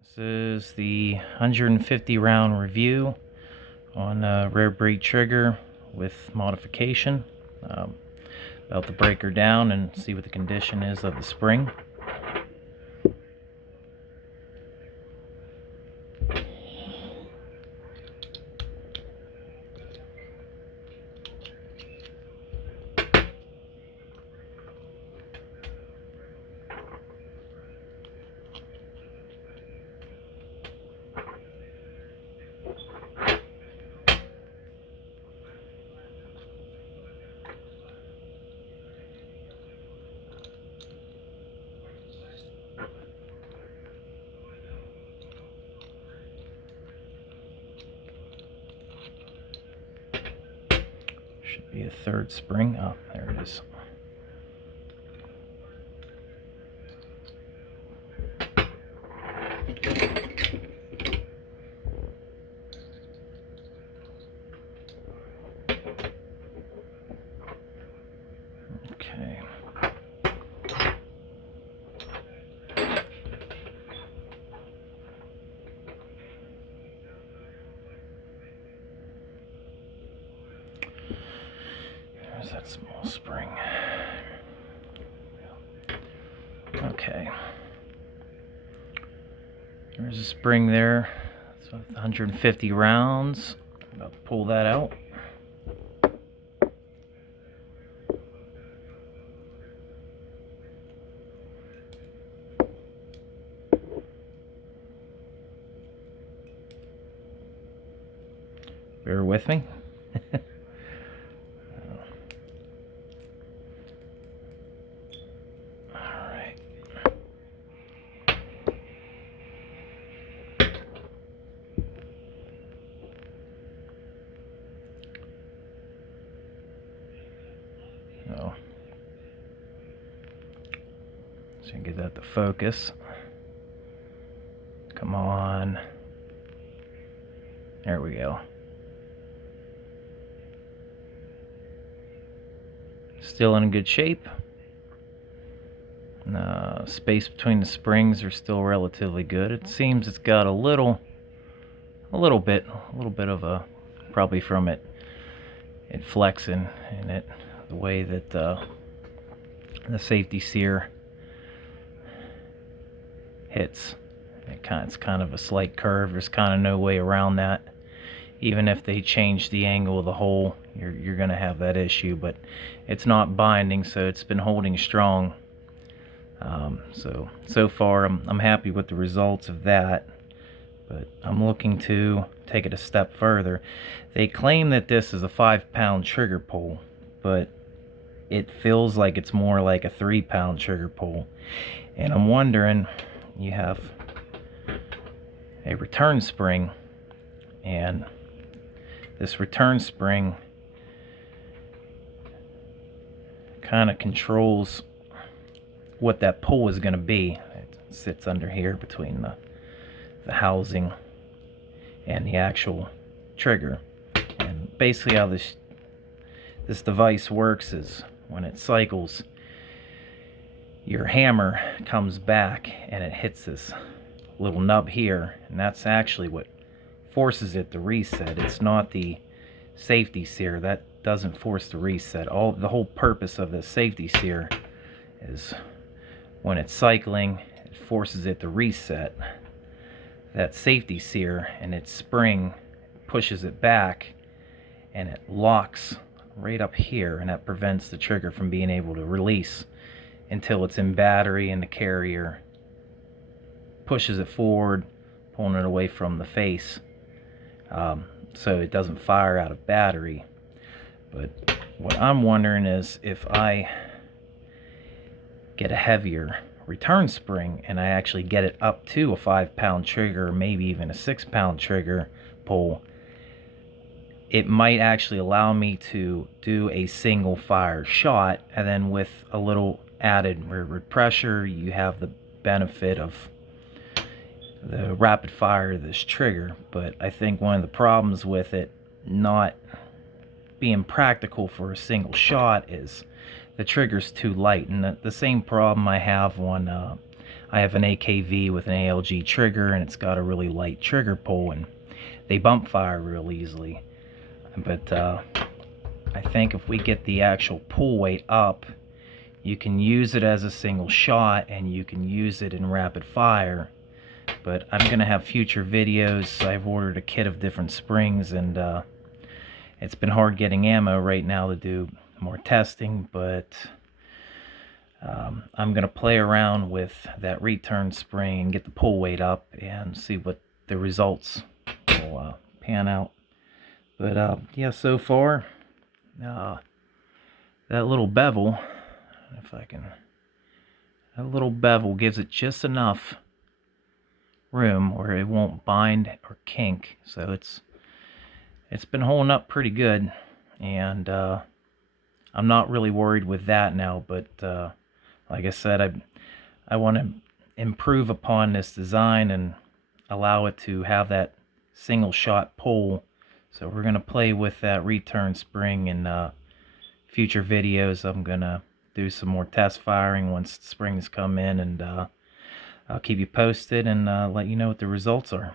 This is the 150 round review on a rare breed trigger with modification. About to break her down and see what the condition is of the spring. Should be a third spring. Oh, there it is. Okay. There's that small spring. Okay. There's a spring there. So 150 rounds. I'm about to pull that out. Bear with me. Alright. So get that to focus. Come on. There we go. Still in good shape. Space between the springs are still relatively good. It seems it's got a little bit of a, probably from it flexing in it, the way that the safety sear hits. It's kind of a slight curve. There's kind of no way around that. Even if they change the angle of the hole, you're going to have that issue, but it's not binding, so it's been holding strong. So far I'm happy with the results of that, but I'm looking to take it a step further. They claim that this is a 5-pound trigger pull, but it feels like it's more like a 3-pound trigger pull. And I'm wondering, you have a return spring, and this return spring kind of controls what that pull is going to be. It sits under here between the housing and the actual trigger. And basically how this device works is when it cycles, your hammer comes back and it hits this little nub here, and that's actually what forces it to reset. It's not the safety sear that doesn't force the reset. The whole purpose of the safety sear is when it's cycling, it forces it to reset. That safety sear and its spring pushes it back, and it locks right up here, and that prevents the trigger from being able to release until it's in battery and the carrier pushes it forward, pulling it away from the face, so it doesn't fire out of battery. But what I'm wondering is, if I get a heavier return spring and I actually get it up to a 5-pound trigger, or maybe even a 6-pound trigger pull, it might actually allow me to do a single fire shot, and then with a little added rearward pressure, you have the benefit of the rapid fire of this trigger. But I think one of the problems with it not being practical for a single shot is the trigger's too light, and the same problem I have on I have an AKV with an ALG trigger, and it's got a really light trigger pull, and they bump fire real easily. But I think if we get the actual pull weight up, you can use it as a single shot and you can use it in rapid fire. But I'm going to have future videos. I've ordered a kit of different springs, and it's been hard getting ammo right now to do more testing, but I'm going to play around with that return spring and get the pull weight up and see what the results will pan out. But yeah, so far, that little bevel, if I can, that little bevel gives it just enough room where it won't bind or kink. So it's been holding up pretty good, and I'm not really worried with that now. But like I said, I want to improve upon this design and allow it to have that single shot pull. So we're going to play with that return spring in future videos. I'm going to do some more test firing once the springs come in, and I'll keep you posted and let you know what the results are.